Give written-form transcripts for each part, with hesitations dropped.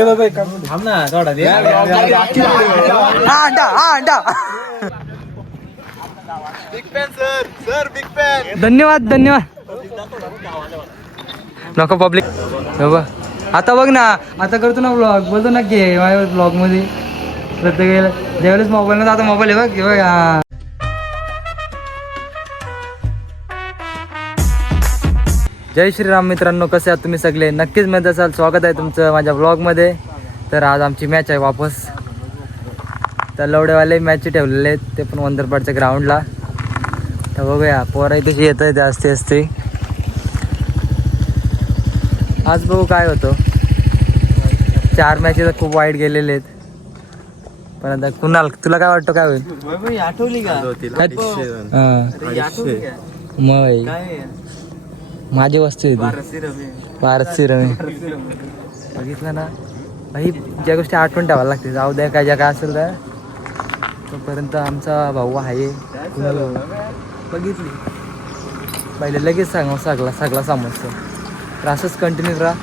थांब ना थोडा दे. धन्यवाद धन्यवाद. नको पब्लिक. आता बघ ना, आता करतो ना ब्लॉग, बोलतो ना की माझ्या ब्लॉग मध्ये प्रत्येक ज्यावेळेस मोबाईल मध्ये, आता मोबाईल आहे बघ बघ. जय श्रीराम मित्रांनो, कसे आहात तुम्ही सगळे? नक्कीच मत असाल. स्वागत आहे तुमचं माझ्या ब्लॉगमध्ये. तर आज आमची मॅच आहे वापस. तर लवडेवाले मॅच ठेवलेले आहेत, ते पण वंदरपाडच्या ग्राउंडला. तर बघूया पोरं कशी येत आहे जास्ती असते. आज बघू काय होतं. 4 मॅचेस खूप वाईट गेलेले आहेत. पण आता कुणाल, तुला काय वाटतं काय होईल? आठवली का? मग माझी वस्तू आहे पारसी रमी. बघितलं ना भाई, ज्या गोष्टी आठवण ठेवायला लागते. जाऊ द्या काय ज्या काय असेल तर. तोपर्यंत आमचा भाऊ आहे बघितली पहिले लगेच सगळा समजतं. तर असंच कंटिन्यू राहा.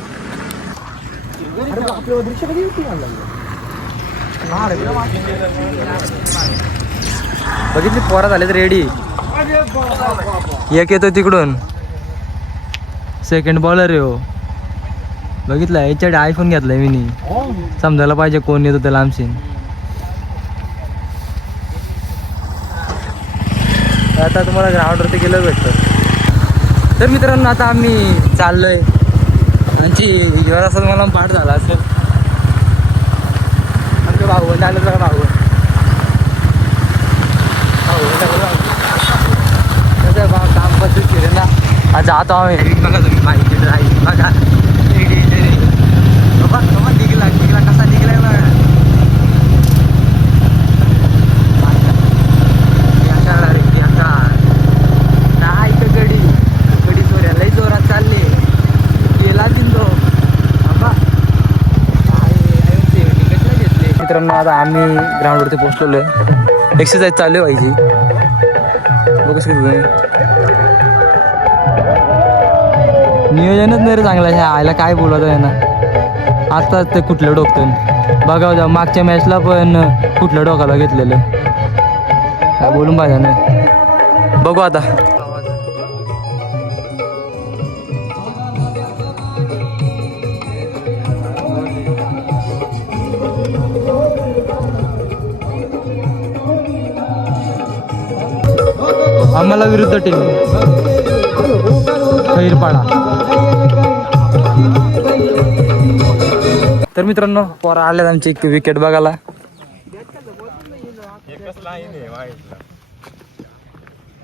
बघितली पोरा झाले तर रेडी. एक येतो तिकडून, सेकंड बॉलर आहे हो. बघितलं याच्याकडे आयफोन घेतलाय मी, समजायला पाहिजे कोण येतो त्याला. आमची आता तुम्हाला ग्राउंडवरती गेलं भेटतं. तर मित्रांनो, आता आम्ही चाललोय. आमची जरासा मला पाठ झाला असेल. आमच्या भाऊ आलं तर भाऊ काम पद्धत केलं ना. आज जातो आम्ही. बघा तुम्ही माहिती ड्राईव्ह बघा. निघला कसा निघलाय बघा. गडी सोऱ्या लई जोरात चालले. गेला तिंदो घेतले. मित्रांनो, आता आम्ही ग्राउंडवरती पोहोचलेलो आहे. एक्सरसाइज चालू आहे पाहिजे. बघू शकतो नियोजनच नाही रे चांगलं. ह्या आयला काय बोलत आहे ना. आता ते कुठलं डोकतं बघा. जा मागच्या मॅचला पण कुठलं डोकाला घेतलेलं. काय बोलून पाहिजे नाही. बघू आता. आम्हाला विरुद्ध टीम खैरपाडा. तर मित्रांनो, पोरा आल्यात आमची एक विकेट बघायला.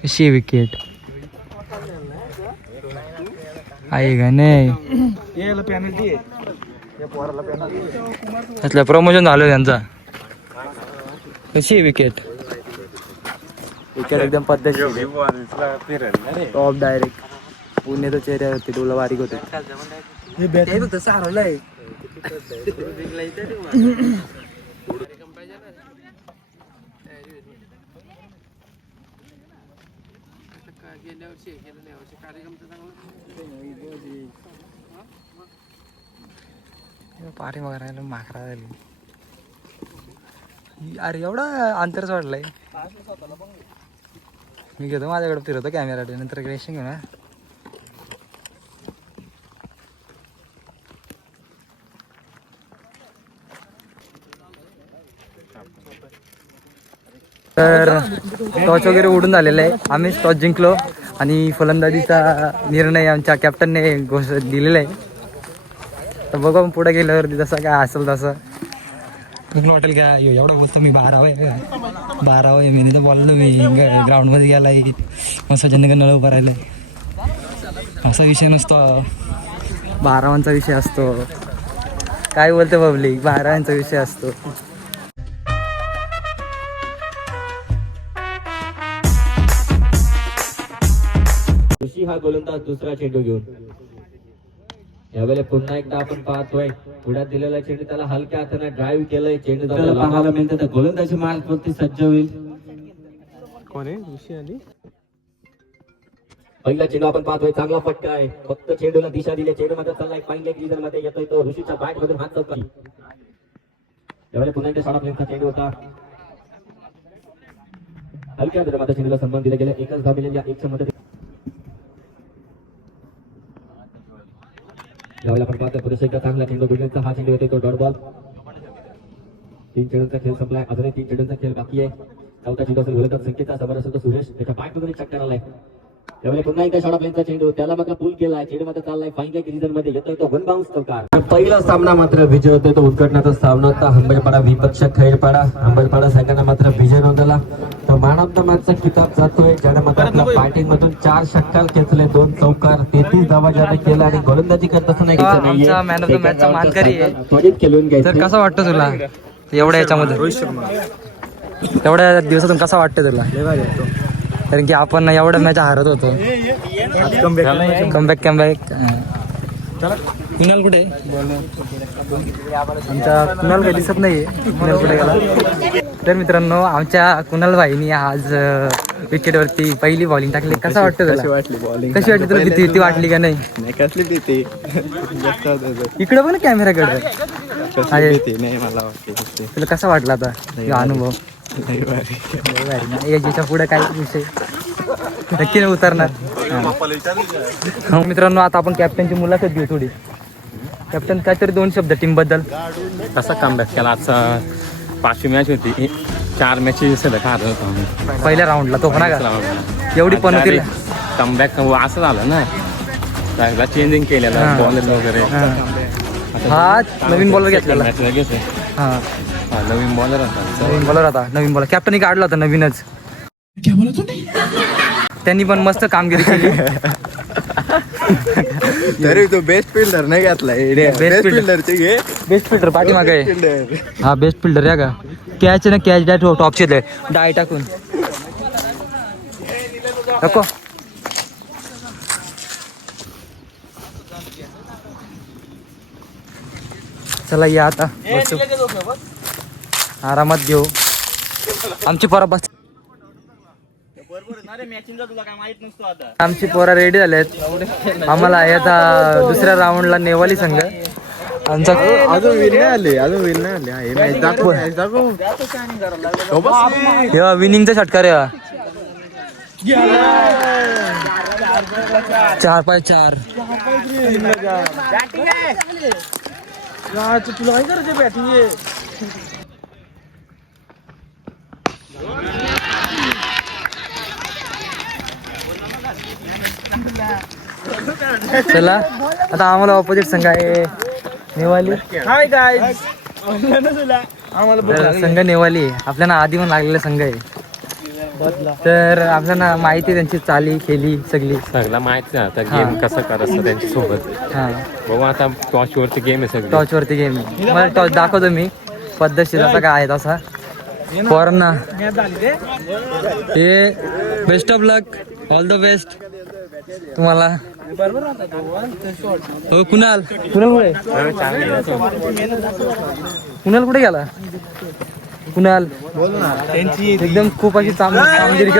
कशी विकेट आहे का नाही? त्यातलं प्रमोशन झालं त्यांचा. कशी विकेट? विकेट एकदम पद्धतशीर टॉप डायरेक्ट. पुण्याचं चेहऱ्यावरती डोला बारीक होते. सारवलंय पारी मारायला माकरा झाली. अरे एवढा अंतर सोडलंय. मी घेतो माझ्याकडे फिरवतो कॅमेरा, नंतर रेशन घेऊ ना. तर टॉच वगैरे उडून झालेलं आहे. आम्ही टॉच जिंकलो आणि फलंदाजीचा निर्णय आमच्या कॅप्टनने दिलेला आहे. तर बघू पुढे गेल्यावरती जसं काय असेल तसं. हॉटेल काय एवढं बोलतो मी. 12 मी तर बोललो. मी ग्राउंडमध्ये गेलाय मस्त जन नळ उभं राहिलाय. असा विषय नसतो. 12वांचा विषय असतो. काय बोलते पब्लिक? 12वांचा विषय असतो. हा गोलंदाज दुसरा चेंडू घेऊन यावेळेला पुन्हा एकदा आपण पाहतोय पुढ्यात दिलेला चेंडू त्याला हलक्या हाताने ड्राईव्ह केलंय. चेंडू पाहायला मिळतं तर गोलंदाजी मार्गवरती सज्ज होईल. कोण आहे ऋषी आणि पहिला चेंडू आपण पाहतोय. चांगला फटका आहे. फक्त चेंडूला दिशा दिली. चेंडू मध्ये चाललाय. पहिल्या डिव्हिजन मध्ये येतोय तो ऋषीच्या बॅट मधून हात चौकारी. यावेळी पुन्हा एकदा शॉट प्लेनचा चेंडू होता. हलक्या निर्माता चेंडूला सन्मान दिला गेला. एकच धाव मिळेल या एकच्या मध्ये. यावेळी आपण पाहतो पुरुष एकदा चांगला चेंडू बिल्डिंगचा हा चेंडू येतो तो डॉट बॉल. 3 चेंडूंचा खेळ संपलाय. अजूनही 3 चेंडूंचा खेळ बाकी आहे. चौथा चेंडू असेल गोलंदाज संकेतचा समोर असेल तो सुरेश त्याच्या पाठमधून एक चक्कर आलाय. यावेळी पुन्हा एकदा शॉट प्लेनचा चेंडू त्याला मात्र पूल केलाय. चेंडू मात्र चाललाय फाईन लेग रिजन मध्ये येतोय तो वन बाउन्स चौकार. पहिला सामना मात्र विजय होतोय तो उद्घाटनाचा सामना होता हंबरपाडा विपक्ष खैरपाडा. हंबरपाडा संघाने मात्र विजय नोंदवला. तो मॅन ऑफ द मॅचचा किताब जातोय ज्याने मात्र आपल्या बॅटिंग मधून 4 षटकार खेचले 2 चौकार 33 धावा ज्याने केला आणि गोलंदाजी करत असताना आमचा मॅन ऑफ द मॅचचा मानकरी आहे. त्वरित खेळून घ्यायचं. तर कसं वाटतं तुला एवढ्या याच्यामध्ये एवढ्या दिवसातून कसा वाटतं तुला? कारण की आपण एवढ्या मॅच हारत होतो. कमबॅक कुणाल कुठे आमचा कुणाल काही दिसत नाही. कुणाल कुठे गेला? तर मित्रांनो आमच्या कुणाल भाईनी आज विकेटवरती पहिली बॉलिंग टाकली. कसं वाटतं तुला? कशी वाटली तुला? भीती वाटली का नाही? कसली भीती इकडे बघ ना कॅमेराकडे. नाही मला वाटते तुला कसा वाटला आता हा अनुभव? याच्या पुढे काय विषय नक्की नाही उतरणार. मित्रांनो आता आपण कॅप्टनची मुलाखत घेऊ थोडी. कॅप्टन काहीतरी 2 शब्द टीम बद्दल. कसा कमबॅक केला? आजचा 5वी मॅच होती. 4 मॅचेस सलग हारत होतो आम्ही पहिल्या राऊंडला तो पण का एवढी पण होती. कमबॅक असं झालं ना त्याला चेंजिंग केलेलं बॉलर वगैरे. हा नवीन बॉलर घेतलेला. मॅच लगेच आहे. हा नवीन बॉलर होता. नवीन बॉलर कॅप्टननी काढला होता नवीनच. त्यांनी पण मस्त कामगिरी केली. तरी तो बेस्ट फिल्डर नाही घेतला. बेस्ट फिल्डरचे घे. बेस्ट फिल्डर पाठीमागे आहे. हा बेस्ट फिल्डर आहे का? कॅच ना कॅच डाय टॉपचे डाय टाकून नको. चला या आता बसू आरामात घेऊ. आमची पोरा बस आमची पोरा रेडी झालेत. आम्हाला आता दुसऱ्या राऊंडला नेवाली संघ आमचा अजून विन नाही आले. विनिंगचा षटकार आहे. 4/4 तुला काय करायचं बॅटिंग आहे. चला आता आम्हाला ऑपोजिट संघ आहे नेवाली. संघ नेवाली आपल्याला आधी पण लागलेला संघ आहे. तर आपल्याला माहिती त्यांची चाली केली सगळी सगळं माहिती आहे आता गेम कसं करायचं त्यांच्या सोबत. हा बघू आता टॉच वरती गेम आहे सगळं. टॉच वरती गेम आहे. मला टॉच दाखवतो मी पद्धतशीर असा काय आहे तसा. पोरांना हे best of luck all the best तुम्हाला. हो कुणाल कुठे कुठे गेला? कुणाल एकदम खूप अशी कामगिरी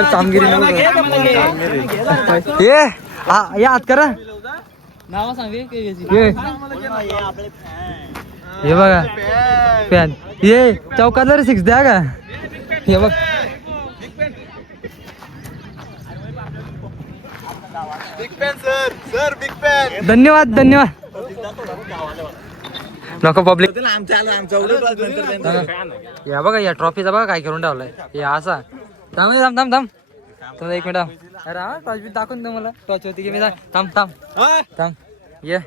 या हात करा. हे बघा फॅन ये चौकातला रे 6 द्या का? हे बघ धन्यवाद नको पब्लिक. या बघा या ट्रॉफीचा बघा काय करून ठेवलाय. हे असा थांब तुम्हाला 1 मिनिट. अरे हा टॉच बी दाखवून दे मला. टॉच होती की मी थांब ये.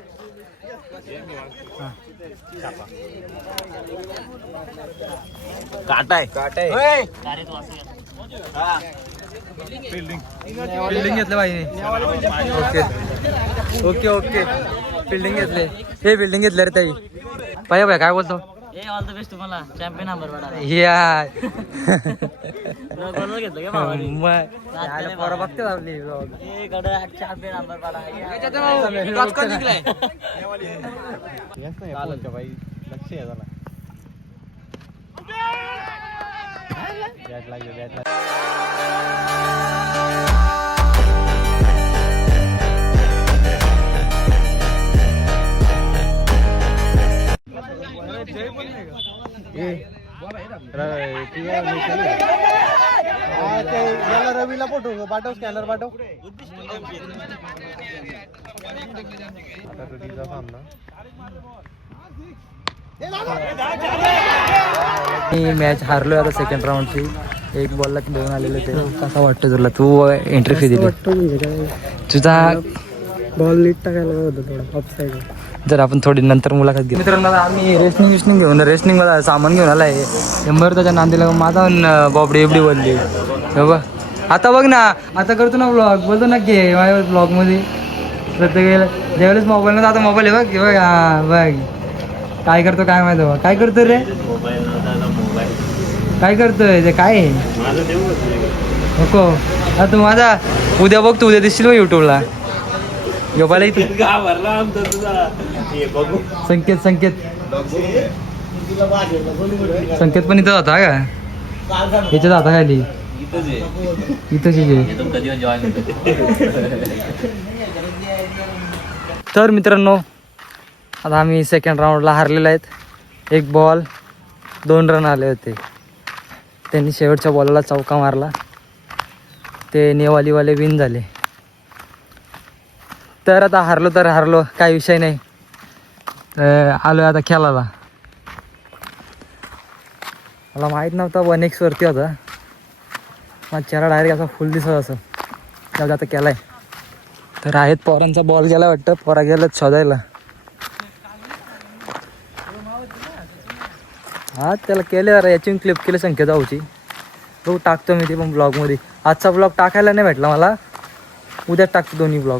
फिल्डिंग घेतलं पाहिजे. ओके फिल्डिंग घेतले. हे फिल्डिंग घेतलं रे ताई. पाया भाई काय बोलतो? ऑल द बेस्ट तुम्हाला चॅम्पियन नंबर या घेतलं का पोरं बघते आपली चॅम्पियन नंबर पाडा. रवीला फोटो पाठव स्कॅनर पाठव मी मॅच हारलोय आता सेकंड राऊंडची. एक बॉलला 2 आलेले ते. कसा वाटतं तुला? तू एंट्री फी दिली. तुझा बॉल नीट टाकायला होतं थोडं ऑफ साईड. जर आपण थोडी नंतर मुलाखत घेऊ. मित्रांनो आम्ही रेसनिंग घेऊन रेसनिंग मला सामान घेऊन आलाय. शंभर त्याच्या नांदीला माझा बॉबडी एवढी बोलली बघ. आता बघ ना, आता करतो ना ब्लॉग, बोलतो ना की माझ्या ब्लॉगमध्ये प्रत्येक ज्यावेळेस मोबाईल नव्हता, आता मोबाईल आहे बघ. बघ बघ काय करतो काय माहिती बघ. काय करतो रे? काय करतोय ते? काय नको आता माझा उद्या बघ तू, उद्या दिसशील युट्यूबला. योबाला इथे संकेत संकेत संकेत पण इथं जाता का? याच्यात जाता खाली इथंच. तर मित्रांनो आता आम्ही सेकंड राऊंडला हारलेलो आहेत. 1 बॉल 2 रन आले होते. त्यांनी शेवटच्या बॉलला चौका मारला. ते नेवालीवाले विन झाले. तर आता हारलो तर हारलो, काय विषय नाही. आलो आता खेळायला. मला माहीत नव्हता 1x वरती होता. माझा चेहरा डायरेक्ट असा फुल दिसत असं. जाऊ आता केलाय. तर आहेत पोरांचा बॉल गेला वाटतं. पोरा गेलं शोधायला. हा त्याला केले जरा याची क्लिप केली संख्या जाऊची. तो टाकतो मी ते पण ब्लॉगमध्ये. आजचा ब्लॉग टाकायला नाही भेटला मला. उद्या टाकतो दोन्ही ब्लॉग.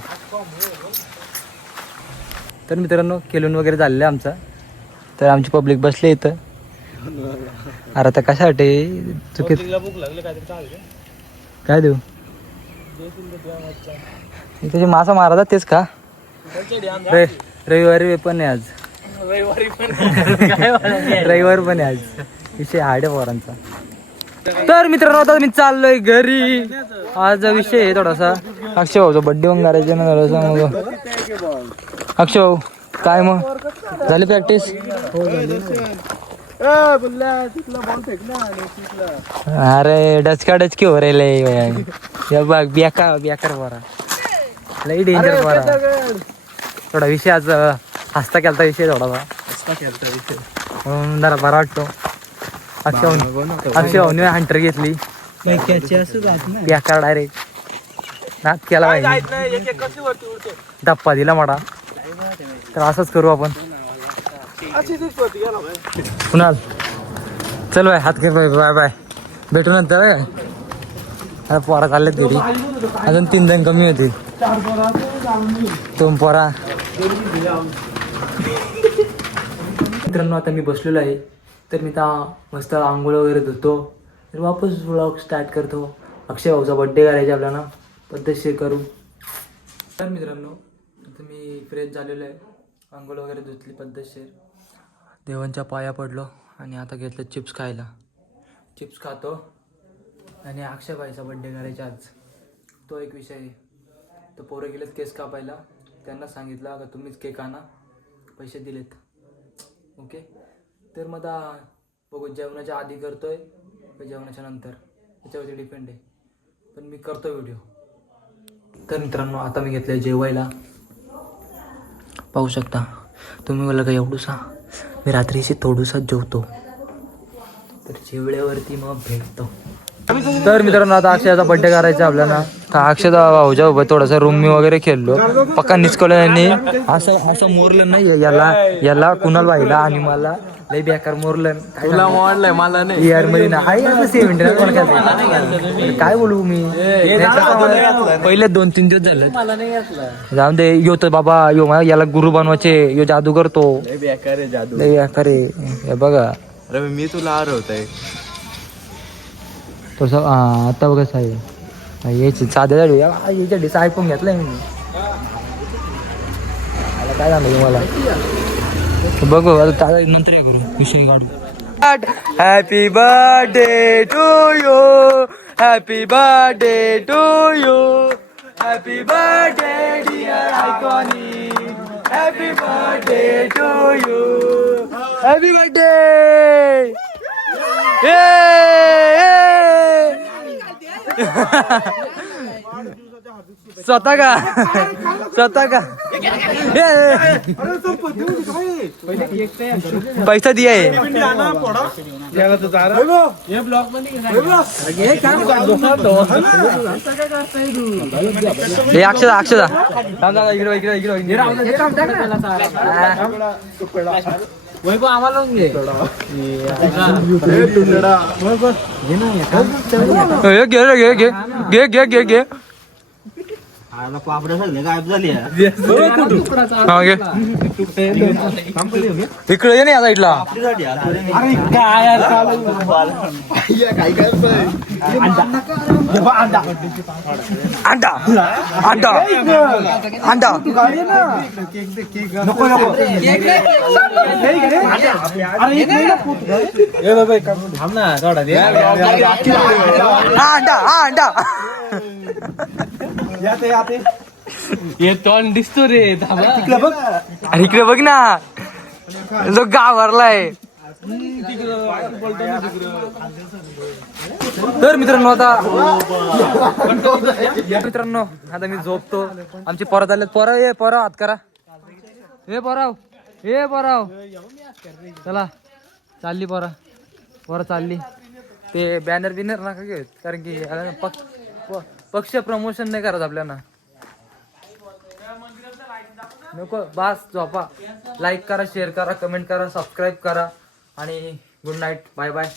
तर मित्रांनो खेळून वगैरे झालेलं आहे आमचा. तर आमची पब्लिक बसली इथं. अरे आता कशासाठी चुकीत काय देऊ? इथे जे मासा मारा तेच का? रविवारी पण आहे आज. रविवार पण आहे आज. विषय हाडे पोरांचा. तर मित्रांनो आता मी चाललोय घरी. आज विषय आहे थोडासा. अक्षय भाऊचा बड्डे पण करायचं ना जरा मग. अक्षय भाऊ काय मग झाली प्रॅक्टिस? अरे डचकी हो रे बघ. बेकार बरा लई डेंजर बरा. थोडा विषय आज हसता केलता विषय थोडासा म्हणून जरा बरा वाटतो. अक्षय भाऊने हंटर घेतली. बेकार डायरेक्ट नाच केला पाहिजे. डप्पा दिला मला. तर असंच करू आपण. कुणाल चल बाय, हात घे बाय बाय. भेटू नंतर काय. अरे पोरा चाललेत घरी. अजून 3 जण कमी होतील. तुम पोरा. मित्रांनो आता मी बसलेलो आहे. तर मी मस्त आंघोळ वगैरे धुतो. तर वापस व्लॉग स्टार्ट करतो. अक्षय भाऊचा बड्डे करायचा आपल्याला. पद्धतशीर करू. तर मित्रांनो आता मी फ्रेश झालेलो आहे. आंघोळ वगैरे धुतली पद्धतशीर. देवांच्या पाया पडलो आणि आता घेतलं चिप्स खायला. चिप्स खातो. आणि अक्षयबाईचा बड्डे करायचा आज. तो एक विषय आहे. तर पोरं गेलेत केस कापायला. त्यांना सांगितलं का तुम्हीच केक आणा. पैसे दिलेत. ओके. तर मग आता बघू जेवणाच्या आधी करतोय का जेवणाच्या नंतर, त्याच्यावरती डिपेंड आहे. पण मी करतो व्हिडिओ. तर मित्रांनो आता मी घेतलं जेवायला. पाहू शकता तुम्ही. मला का एवढूसा मी रात्रीशी थोडूसा जेवतो. तर जेवल्यावरती मग भेटतो. तर मित्रांनो आता अक्षयाचा बड्डे करायचा आपल्याला. तर अक्षयचा भाऊच्या उभं थोडासा रूम वगैरे खेळलो. पक्का निचकवलं यांनी. असं मोरलं नाही याला कुणाल व्हायला आणि मला लई बेकार मोरलं. तुला मोडलंय मला नाही यार मध्ये ना काय बोलू मी. पहिले 2-3 दिवस झाले. जाऊन दे. यो तर बाबा यो याला गुरु बनवायचे. यो जादू करतो. लय बेकार आहे जादू. लई बेकार आहे. बघा अरे मी तुला हरवतोय. तसं आता बघा साहेब याची साध्या झाडी याच्या डिस ऐकून घेतलाय मी. काय झालं तुम्हाला बघू आता नंतर या करू विषय काढू. Happy birthday to you. Happy birthday to you. Happy birthday dear iconic. Happy birthday to you. Happy birthday. स्वतः का स्वतः का पैसा दिया है हे अक्षदा अक्षदा वैभव आम्हाला घे घे घे घे घे घे घे पापड्या सगळे गायब झाली हा घे इकडे ये नाही आता इथला अंडा अंडा अंडा अंडा अंडा हे तोंड दिसतो रे अरे इकडे बघ ना जो गाव भरलाय तर मित्रांनो आता मी झोपतो आमची पोरं झाले पोरं हात करा हे पोराव चला चालली पोरं चालली ते बॅनर बिनर नका घेत कारण की पक्ष प्रमोशन नाही करत आपल्याला नको बस झोपा लाईक करा शेअर करा कमेंट करा सबस्क्राईब करा आणि गुड नाईट बाय बाय